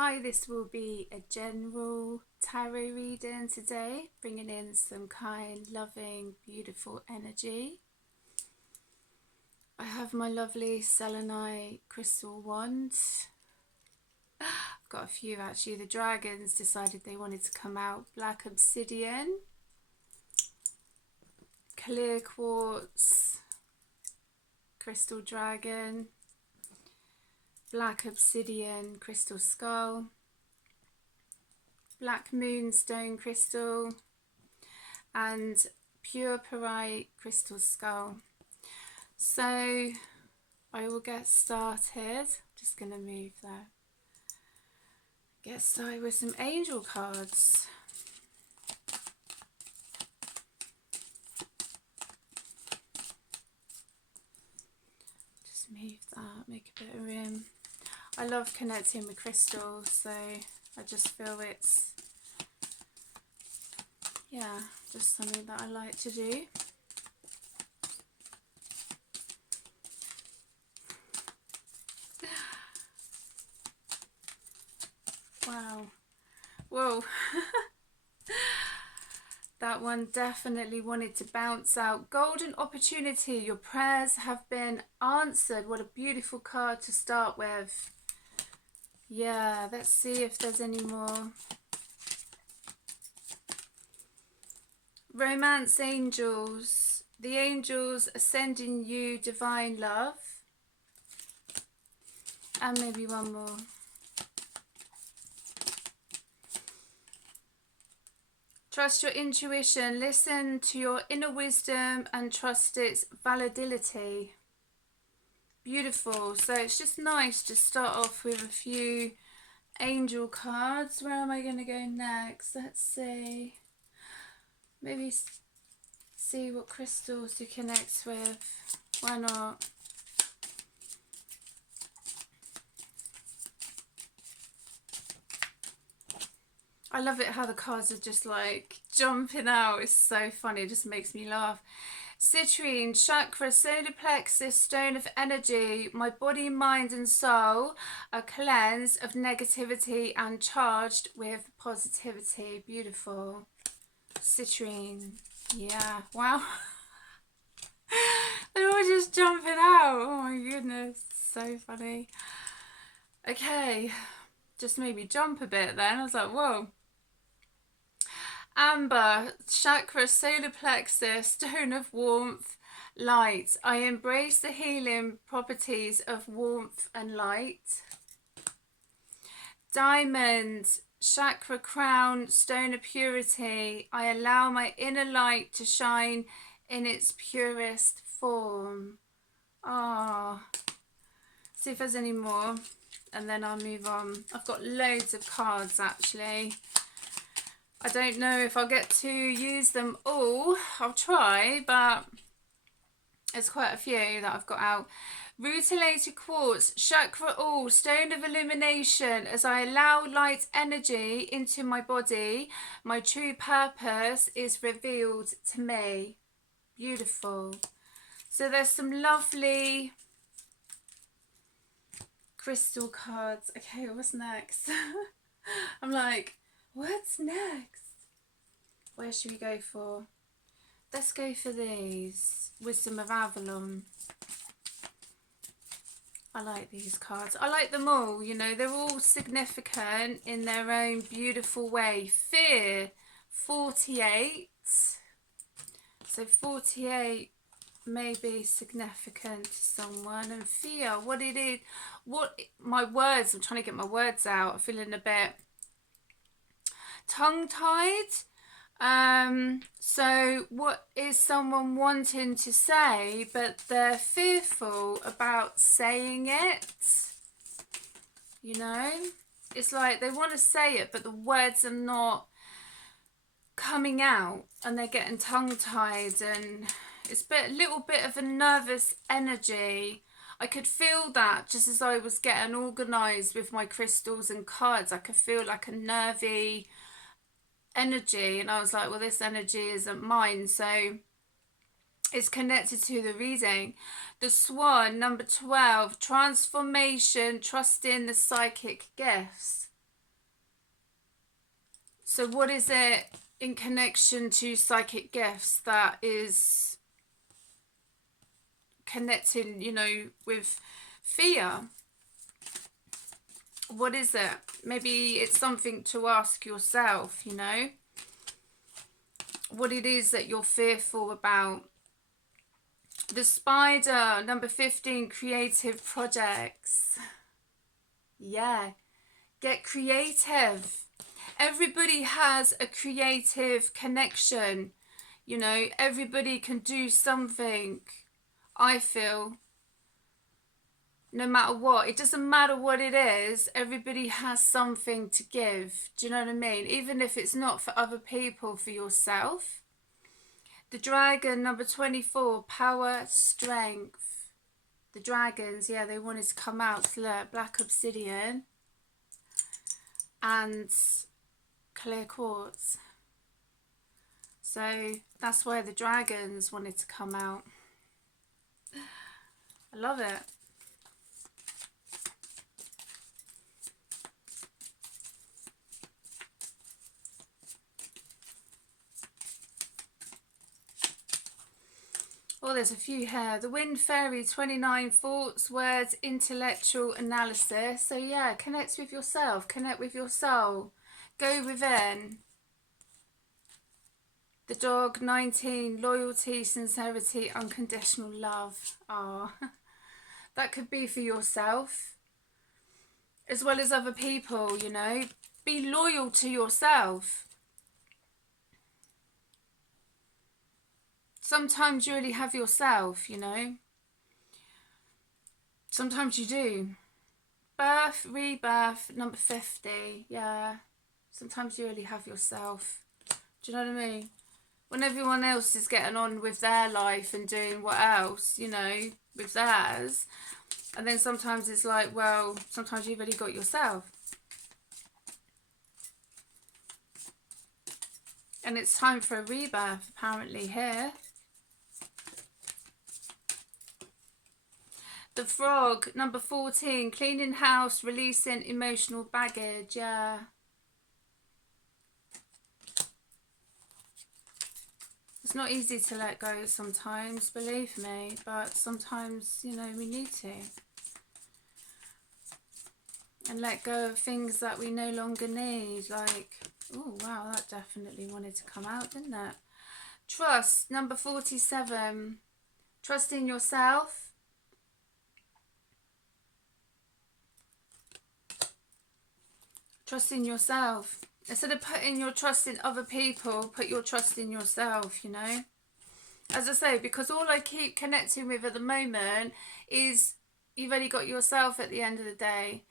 Hi, this will be a general tarot reading today, bringing in some kind, loving, beautiful energy. I have my lovely selenite crystal wand. I've got a few actually. The dragons decided they wanted to come out. Black obsidian, clear quartz, crystal dragon, black obsidian, crystal skull, black moonstone crystal, and pure pyrite crystal skull. So I will get started. Just going to move there. Get started with some angel cards. Just move that, make a bit of room. I love connecting with crystals, so I just feel it's, yeah, just something that I like to do. Wow. Whoa. That one definitely wanted to bounce out. Golden opportunity. Your prayers have been answered. What a beautiful card to start with. Yeah, let's see if there's any more. Romance angels. The angels are sending you divine love. And maybe one more. Trust your intuition. Listen to your inner wisdom and trust its validity. Beautiful. So it's just nice to start off with a few angel cards. Where am I going to go next? Let's see. Maybe see what crystals to connect with. Why not? I love it how the cards are just like jumping out. It's so funny. It just makes me laugh. Citrine, chakra, solar plexus, stone of energy. My body, mind and soul are cleansed of negativity and charged with positivity. Beautiful. Citrine. Yeah. Wow. They're all just jumping out. Oh my goodness. So funny. Okay. Just made me jump a bit then. I was like, whoa. Amber, chakra, solar plexus, stone of warmth, light. I embrace the healing properties of warmth and light. Diamond, chakra, crown, stone of purity. I allow my inner light to shine in its purest form. Ah, see if there's any more and then I'll move on. I've got loads of cards actually. I don't know if I'll get to use them all. I'll try, but there's quite a few that I've got out. Rutilated quartz, chakra all, stone of illumination. As I allow light energy into my body, my true purpose is revealed to me. Beautiful. So there's some lovely crystal cards. Okay, what's next? I'm like, what's next? Where should we go for? Let's go for these. Wisdom of Avalon. I like these cards. I like them all, you know, they're all significant in their own beautiful way. Fear, 48. So 48 may be significant to someone. And fear, what it is, what my words, I'm trying to get my words out. I'm feeling a bit tongue-tied. So what is someone wanting to say, but they're fearful about saying it, you know? It's like they want to say it, but the words are not coming out and they're getting tongue-tied and it's a little bit of a nervous energy. I could feel that just as I was getting organised with my crystals and cards. I could feel like a nervy energy and I was like, well, this energy isn't mine, so it's connected to the reading. The Swan, number 12, transformation, trusting the psychic gifts. So what is it in connection to psychic gifts that is connecting, you know, with fear? What is it? Maybe it's something to ask yourself, you know, what it is that you're fearful about. The spider, number 15, creative projects. Yeah, get creative. Everybody has a creative connection, you know, everybody can do something, I feel. No matter what, it doesn't matter what it is, everybody has something to give. Do you know what I mean? Even if it's not for other people, for yourself. The dragon, number 24, power, strength. The dragons, yeah, they wanted to come out. Look, black obsidian and clear quartz. So that's why the dragons wanted to come out. I love it. Oh, there's a few here. The Wind Fairy, 29 thoughts, words, intellectual analysis. So yeah, connect with yourself, connect with your soul, go within. The Dog, 19, loyalty, sincerity, unconditional love. Oh, that could be for yourself as well as other people, you know. Be loyal to yourself. Sometimes you really have yourself, you know. Sometimes you do. Birth, rebirth, number 50. Yeah. Sometimes you really have yourself. Do you know what I mean? When everyone else is getting on with their life and doing what else, you know, with theirs. And then sometimes it's like, well, sometimes you've really got yourself. And it's time for a rebirth, apparently, here. The Frog, number 14, cleaning house, releasing emotional baggage. Yeah. It's not easy to let go sometimes, believe me, but sometimes, you know, we need to. And let go of things that we no longer need, like, oh wow, that definitely wanted to come out, didn't it? Trust, number 47, trust in yourself. Trust in yourself. Instead of putting your trust in other people, put your trust in yourself, you know. As I say, because all I keep connecting with at the moment is you've only got yourself at the end of the day.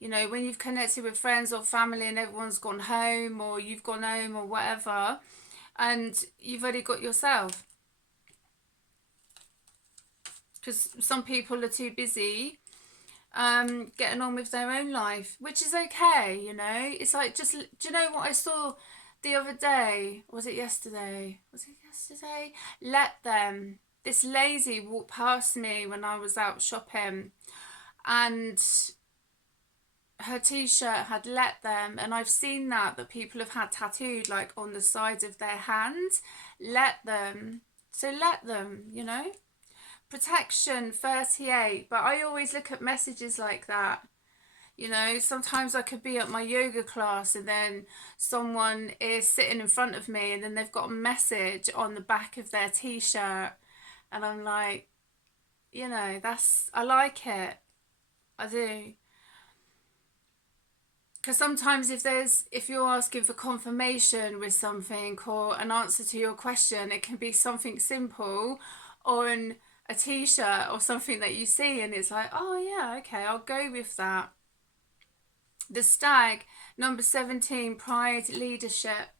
You know, when you've connected with friends or family and everyone's gone home or you've gone home or whatever, and you've only got yourself. Because some people are too busy getting on with their own life, which is okay, you know. It's like, just, do you know what I saw the other day? Was it yesterday? Let them. This lady walked past me when I was out shopping, and her t-shirt had let them, and I've seen that people have had tattooed like on the sides of their hands. Let them. So let them, you know. Protection, 38, but I always look at messages like that. You know, sometimes I could be at my yoga class and then someone is sitting in front of me and then they've got a message on the back of their t-shirt, and I'm like, you know, that's, I like it. I do. Because sometimes if you're asking for confirmation with something or an answer to your question, it can be something simple on a t-shirt or something that you see and it's like, oh yeah, okay, I'll go with that. The Stag, number 17, pride, leadership.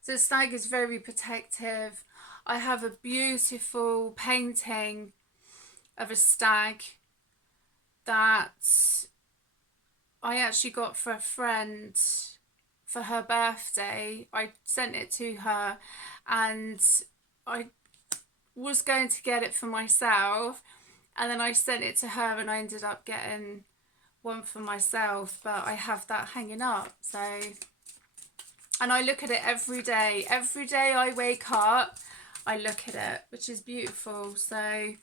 So the stag is very protective. I have a beautiful painting of a stag that I actually got for a friend for her birthday. I sent it to her and I was going to get it for myself, and then I sent it to her and I ended up getting one for myself, but I have that hanging up. So And I look at it every day. Every day I wake up, I look at it, which is beautiful. So,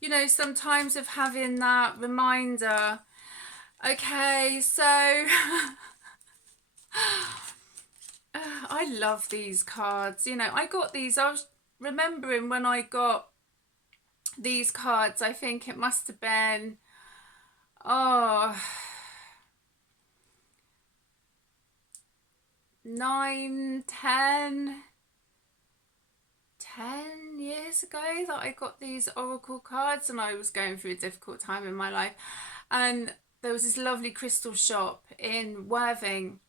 you know, sometimes of having that reminder. Okay, so I love these cards. You know, I got these, I was remembering when I got these cards, I think it must have been, oh, 9, 10 years ago that I got these oracle cards, and I was going through a difficult time in my life, and there was this lovely crystal shop in Worthing,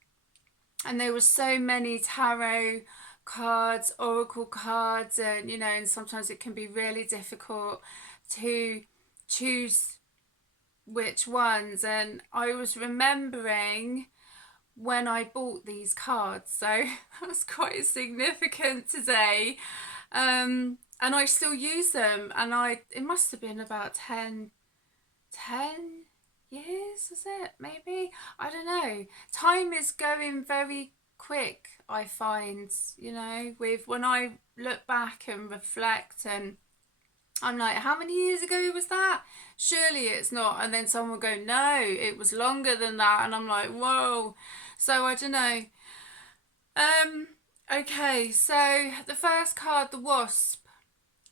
and there were so many tarot cards, oracle cards, and you know, and sometimes it can be really difficult to choose which ones. And I was remembering when I bought these cards, so that was quite significant today. And I still use them, and it must have been about 10 years, is it? Maybe? I don't know. Time is going very quick, I find, you know, with when I look back and reflect, and I'm like, how many years ago was that? Surely it's not. And then someone will go, no, it was longer than that. And I'm like, whoa. So I don't know. Okay, so the first card, the Wasp.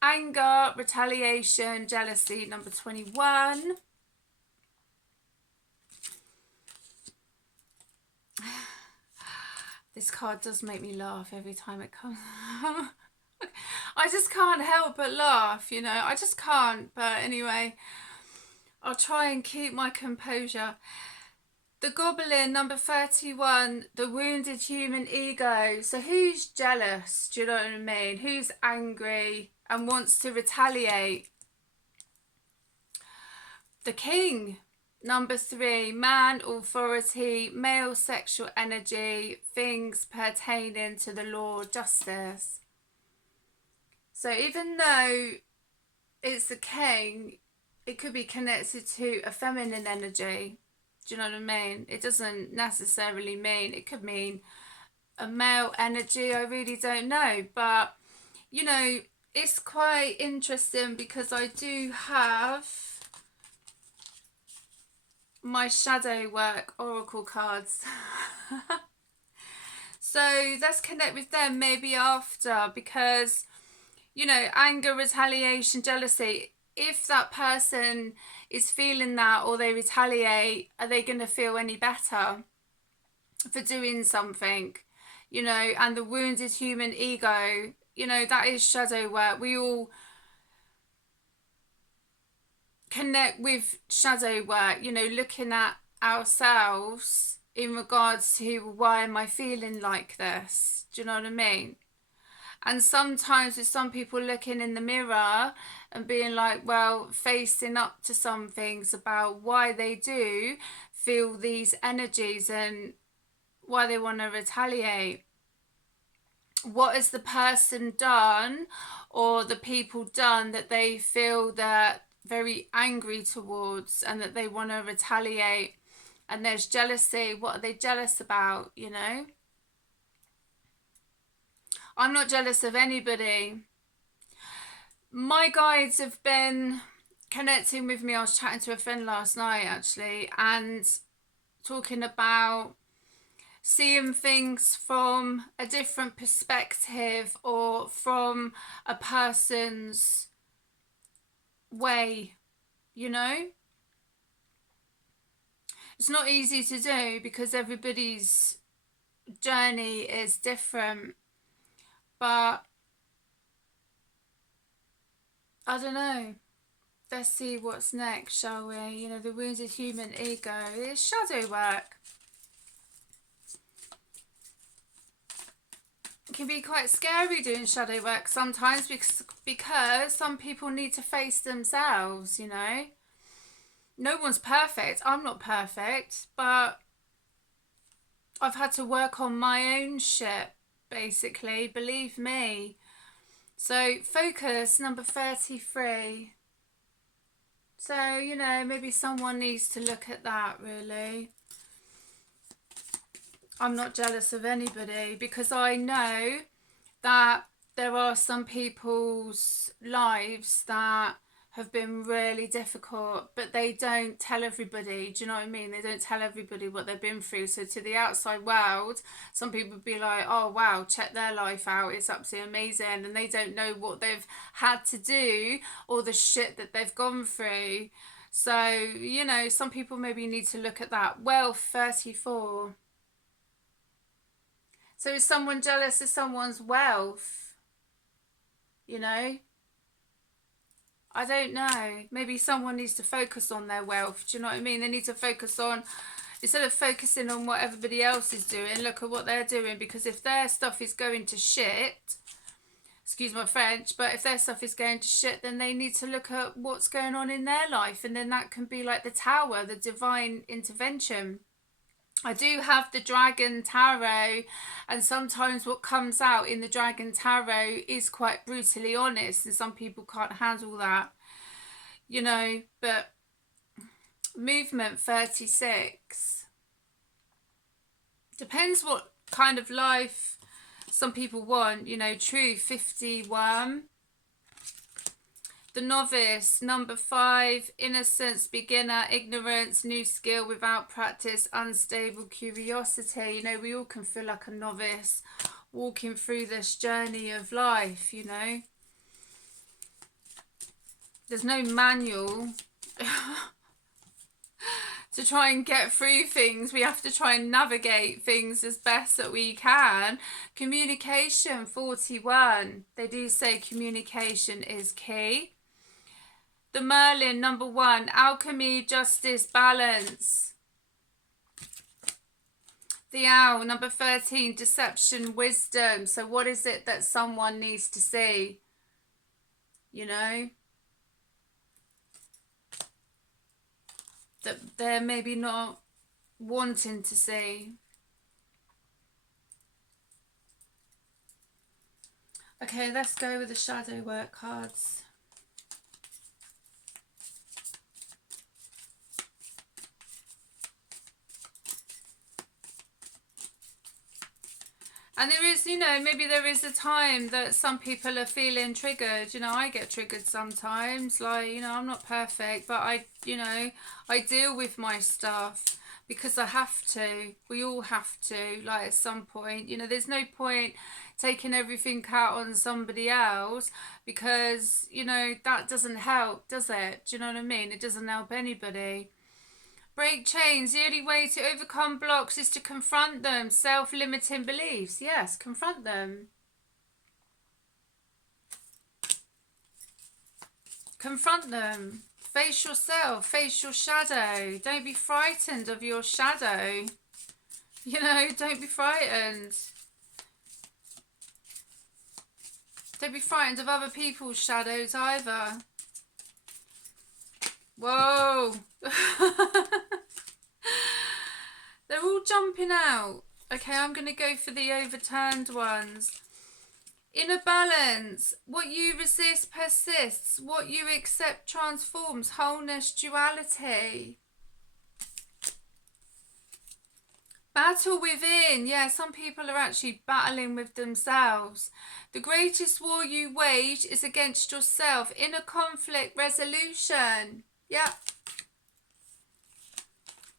Anger, retaliation, jealousy, number 21. This card does make me laugh every time it comes. I just can't help but laugh, you know. I just can't. But anyway, I'll try and keep my composure. The Goblin, number 31, the wounded human ego. So who's jealous? Do you know what I mean? Who's angry and wants to retaliate? The King, number 3, man, authority, male sexual energy, things pertaining to the law, justice. So even though it's the King, it could be connected to a feminine energy. Do you know what I mean? It doesn't necessarily mean, it could mean a male energy, I really don't know. But, you know, it's quite interesting because I do have my shadow work oracle cards. So let's connect with them maybe after, because, you know, anger, retaliation, jealousy, if that person is feeling that or they retaliate, are they going to feel any better for doing something? You know, and the wounded human ego, you know, that is shadow work. We all connect with shadow work, you know, looking at ourselves in regards to, why am I feeling like this? Do you know what I mean? And sometimes with some people looking in the mirror and being like, well, facing up to some things about why they do feel these energies and why they want to retaliate. What has the person done or the people done that they feel that very angry towards and that they want to retaliate? And there's jealousy. What are they jealous about, you know? I'm not jealous of anybody. My guides have been connecting with me. I was chatting to a friend last night actually, and talking about seeing things from a different perspective or from a person's way, you know? It's not easy to do because everybody's journey is different. But I don't know. Let's see what's next, shall we? You know, the wounded human ego is shadow work. It can be quite scary doing shadow work sometimes because some people need to face themselves, you know. No one's perfect. I'm not perfect, but I've had to work on my own shit, basically, believe me. So focus, number 33. So, you know, maybe someone needs to look at that, really. I'm not jealous of anybody, because I know that there are some people's lives that have been really difficult, but they don't tell everybody. Do you know what I mean? They don't tell everybody what they've been through. So to the outside world, some people would be like, oh wow, check their life out, it's absolutely amazing, and they don't know what they've had to do or the shit that they've gone through. So, you know, some people maybe need to look at that. Wealth 34. So is someone jealous of someone's wealth? You know? I don't know. Maybe someone needs to focus on their wealth. Do you know what I mean? They need to focus on, instead of focusing on what everybody else is doing, look at what they're doing. Because if their stuff is going to shit, excuse my French, but if their stuff is going to shit, then they need to look at what's going on in their life. And then that can be like the tower, the divine intervention. I do have the Dragon Tarot, and sometimes what comes out in the Dragon Tarot is quite brutally honest, and some people can't handle that, you know. But movement 36. Depends what kind of life some people want, you know. Truth 51. The novice, number 5, innocence, beginner, ignorance, new skill without practice, unstable curiosity. You know, we all can feel like a novice walking through this journey of life, you know. There's no manual to try and get through things. We have to try and navigate things as best that we can. Communication 41. They do say communication is key. The Merlin, number 1, alchemy, justice, balance. The Owl, number 13, deception, wisdom. So what is it that someone needs to see? You know? That they're maybe not wanting to see. Okay, let's go with the shadow work cards. And there is, you know, maybe there is a time that some people are feeling triggered. You know, I get triggered sometimes. Like, you know, I'm not perfect, but I, you know, I deal with my stuff because I have to. We all have to, like, at some point. You know, there's no point taking everything out on somebody else because, you know, that doesn't help, does it? Do you know what I mean? It doesn't help anybody. Break chains. The only way to overcome blocks is to confront them. Self-limiting beliefs. Yes, confront them. Confront them. Face yourself. Face your shadow. Don't be frightened of your shadow. You know, don't be frightened. Don't be frightened of other people's shadows either. Whoa. They're all jumping out. Okay, I'm going to go for the overturned ones. Inner balance. What you resist persists. What you accept transforms. Wholeness, duality. Battle within. Yeah, some people are actually battling with themselves. The greatest war you wage is against yourself. Inner conflict resolution. Yeah.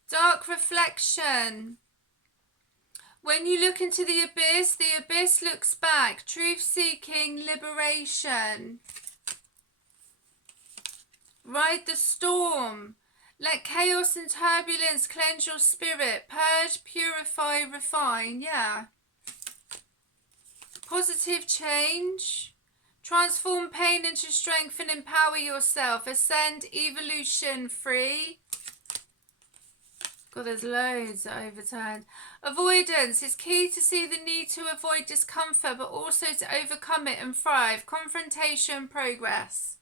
Dark reflection. When you look into the abyss looks back. Truth-seeking liberation. Ride the storm. Let chaos and turbulence cleanse your spirit. Purge, purify, refine. Yeah. Positive change. Transform pain into strength and empower yourself. Ascend, evolution, free. God, there's loads that overturned. Avoidance is key to see the need to avoid discomfort, but also to overcome it and thrive. Confrontation, progress.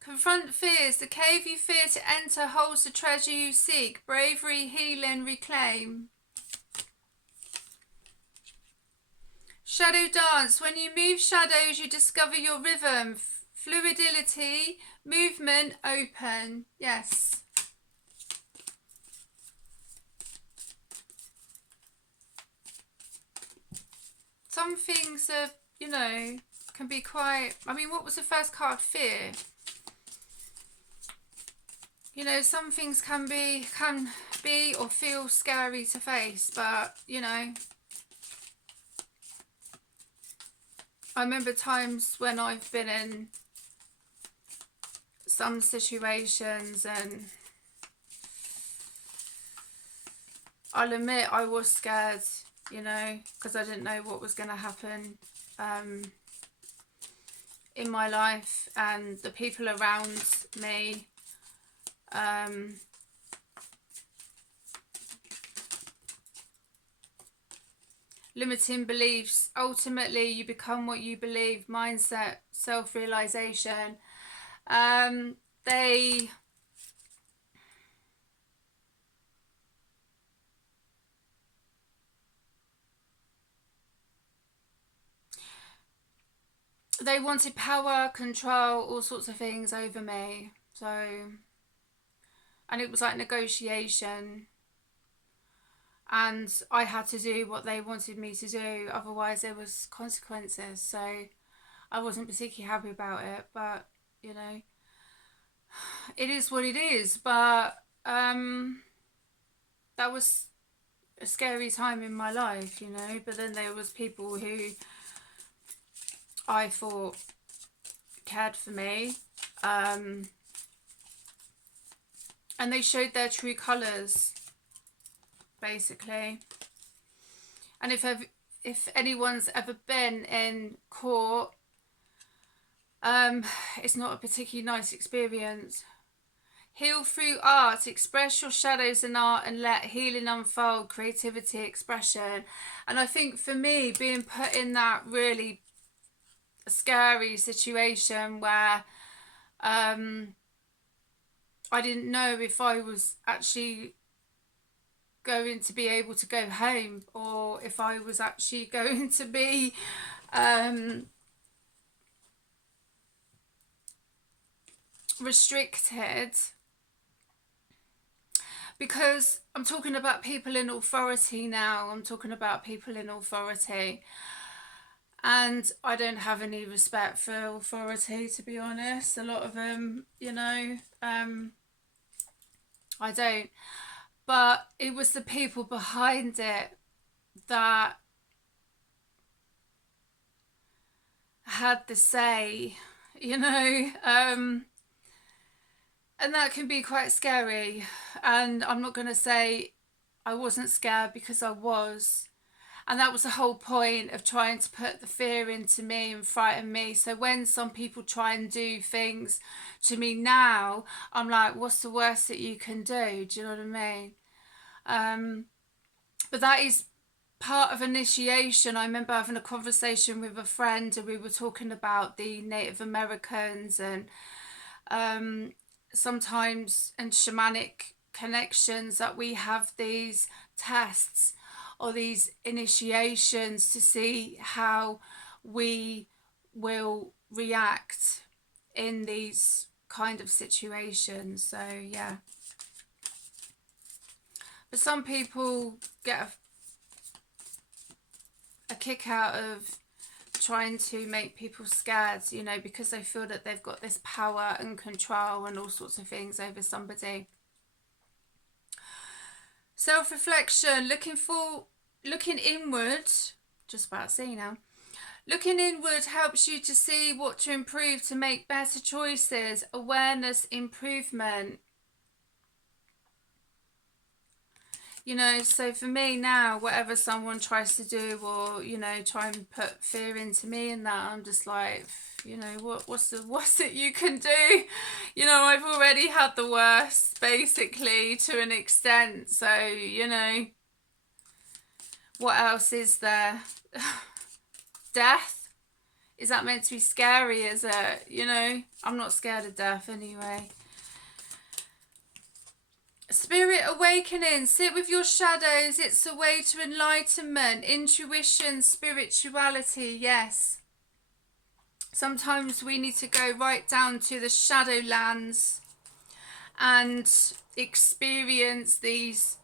Confront fears. The cave you fear to enter holds the treasure you seek. Bravery, healing, reclaim. Shadow dance. When you move shadows, you discover your rhythm. Fluidity, movement, open. Yes. some things are, you know, can be quite, I mean, what was the first card? Fear. You know, some things can be or feel scary to face, but, you know, I remember times when I've been in some situations, and I'll admit I was scared, you know, because I didn't know what was going to happen in my life and the people around me. Limiting beliefs. Ultimately, you become what you believe. Mindset, self-realization. They wanted power, control, all sorts of things over me. So, and it was like negotiation. And I had to do what they wanted me to do, otherwise there was consequences. So I wasn't particularly happy about it, but you know, it is what it is. But that was a scary time in my life, you know. But then there was people who I thought cared for me, and they showed their true colours, basically. And if anyone's ever been in court, it's not a particularly nice experience. Heal through art. Express your shadows in art and let healing unfold. Creativity, expression. And I think for me, being put in that really scary situation where I didn't know if I was actually going to be able to go home, or if I was actually going to be restricted, because I'm talking about people in authority now. I'm talking about people in authority, and I don't have any respect for authority, to be honest. A lot of them, you know, I don't. But it was the people behind it that had the say, you know, and that can be quite scary. And I'm not going to say I wasn't scared, because I was. And that was the whole point of trying to put the fear into me and frighten me. So when some people try and do things to me now, I'm like, what's the worst that you can do? Do you know what I mean? But that is part of initiation. I remember having a conversation with a friend, and we were talking about the Native Americans and sometimes and shamanic connections, that we have these tests or these initiations to see how we will react in these kind of situations. So yeah, but some people get a kick out of trying to make people scared, you know, because they feel that they've got this power and control and all sorts of things over somebody. Self-reflection, looking inward, just about to say now, looking inward helps you to see what to improve to make better choices. Awareness, improvement. You know, so for me now, whatever someone tries to do, or, you know, try and put fear into me and that, I'm just like, you know, what's it you can do? You know, I've already had the worst, basically, to an extent. So, you know, what else is there? Death? Is that meant to be scary? Is it? You know, I'm not scared of death anyway. Spirit awakening. Sit with your shadows. It's a way to enlightenment, intuition, spirituality. Yes. Sometimes we need to go right down to the shadowlands and experience these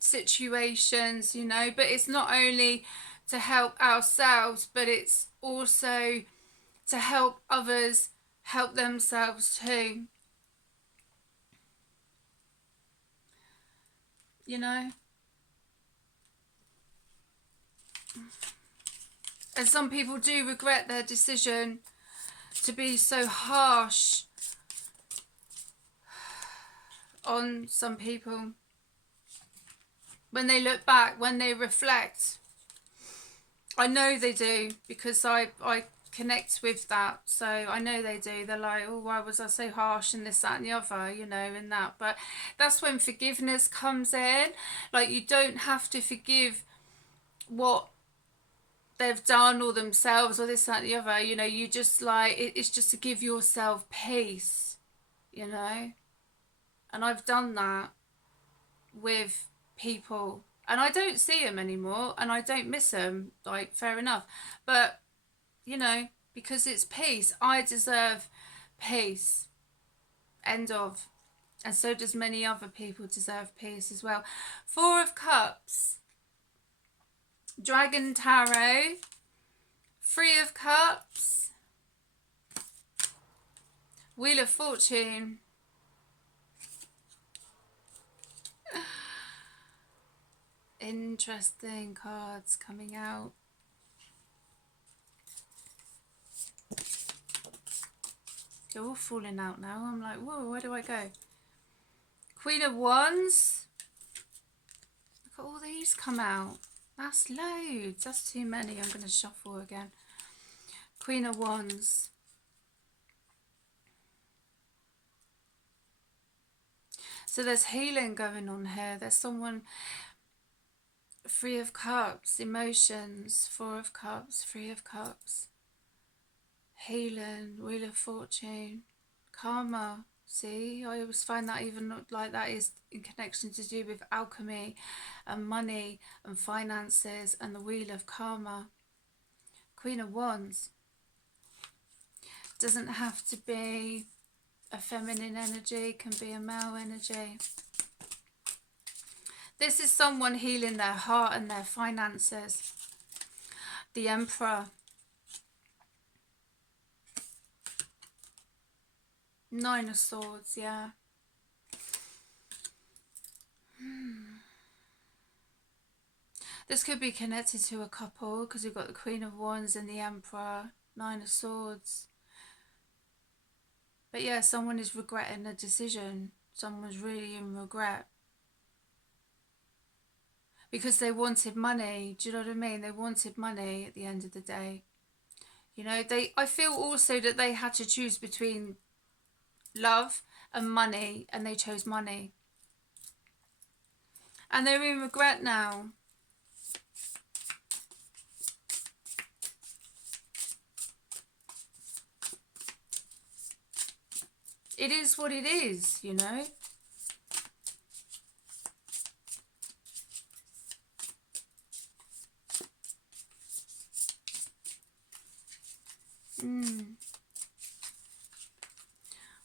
situations, you know. But it's not only to help ourselves, but it's also to help others help themselves too. You know? And some people do regret their decision to be so harsh on some people. When they look back, when they reflect, I know they do, because I connect with that, so I know they do. They're like, oh, why was I so harsh and this, that and the other, you know, and that. But that's when forgiveness comes in. Like, you don't have to forgive what they've done or themselves or this, that and the other, you know. You just, like, it's just to give yourself peace, you know. And I've done that with people, and I don't see them anymore, and I don't miss them, like, fair enough, but you know, because it's peace. I deserve peace, end of. And so does many other people deserve peace as well. 4 of Cups, Dragon Tarot, 3 of Cups, Wheel of Fortune, interesting cards coming out. They're all falling out now. I'm like, whoa, where do I go? Queen of Wands. Look at all these come out. That's loads. That's too many. I'm going to shuffle again. Queen of Wands. So there's healing going on here. There's someone... 3 of Cups, emotions, 4 of Cups, 3 of Cups, healing, Wheel of Fortune, karma. See, I always find that even like that is in connection to do with alchemy and money and finances and the Wheel of Karma. Queen of Wands. Doesn't have to be a feminine energy, can be a male energy. This is someone healing their heart and their finances. The Emperor. 9 of Swords, yeah. This could be connected to a couple, because we've got the Queen of Wands and the Emperor. 9 of Swords. But yeah, someone is regretting a decision. Someone's really in regret. Because they wanted money. Do you know what I mean? They wanted money at the end of the day. You know, I feel also that they had to choose between love and money, and they chose money. And they're in regret now. It is what it is, you know.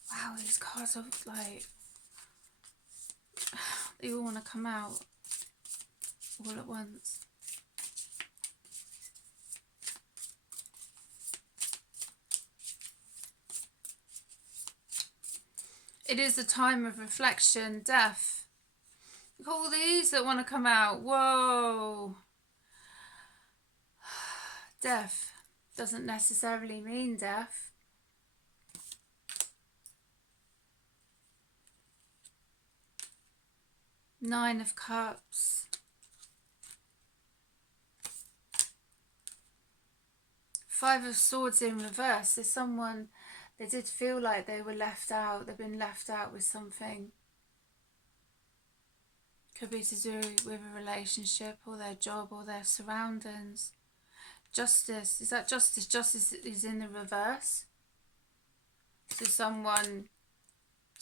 Wow, these cards are like, they all want to come out all at once. It is a time of reflection, death. Look at all these that want to come out. Whoa. Death doesn't necessarily mean death. Nine of Cups. Five of Swords in reverse. There's someone, they did feel like they were left out. They've been left out with something. Could be to do with a relationship or their job or their surroundings. Justice. Is that justice? Justice is in the reverse. So someone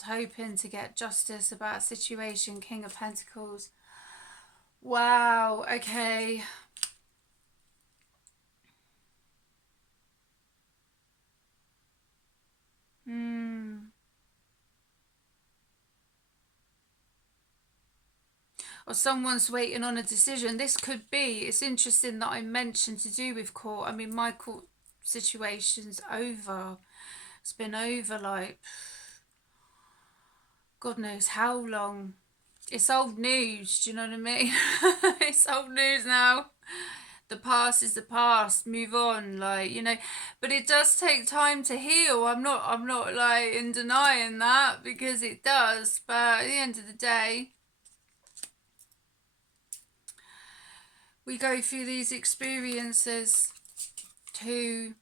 hoping to get justice about a situation. King of Pentacles. Wow. Okay. or someone's waiting on a decision. This could be, it's interesting that I mentioned to do with court. I mean, my court situation's over. It's been over like God knows how long. It's old news, do you know what I mean? It's old news now. The past is the past, move on, like, you know. But it does take time to heal. I'm not like in denying that, because it does. But at the end of the day, we go through these experiences to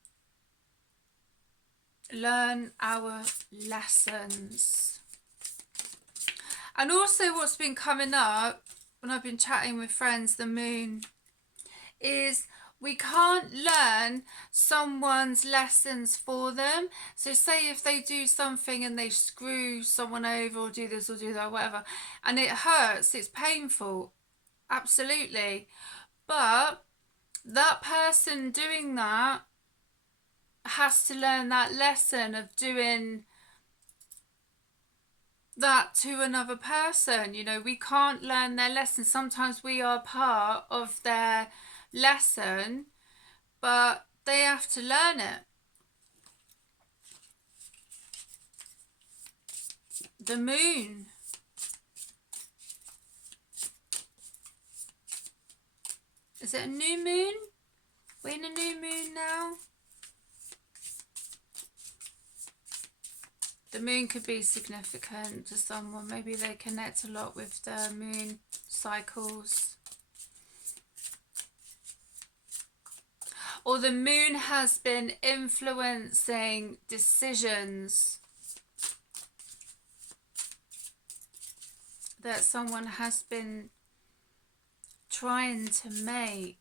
learn our lessons. And also what's been coming up when I've been chatting with friends, the moon, is we can't learn someone's lessons for them. So say if they do something and they screw someone over, or do this or do that, whatever, and it hurts, it's painful, absolutely. But that person doing that has to learn that lesson of doing that to another person. You know, we can't learn their lesson. Sometimes we are part of their lesson, but they have to learn it. The moon. Is it a new moon? We're in a new moon now. The moon could be significant to someone. Maybe they connect a lot with the moon cycles. Or the moon has been influencing decisions that someone has been trying to make.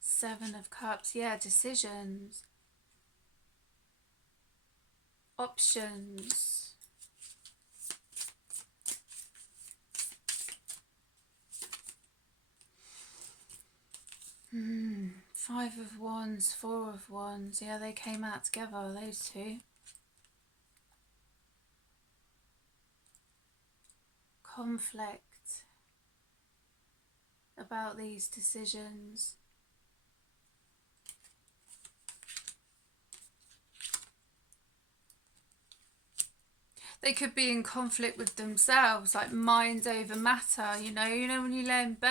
Seven of Cups, yeah, decisions, options. Five of Wands, Four of Wands, yeah, they came out together, those two. Conflict about these decisions. They could be in conflict with themselves, like mind over matter, you know when you lay in bed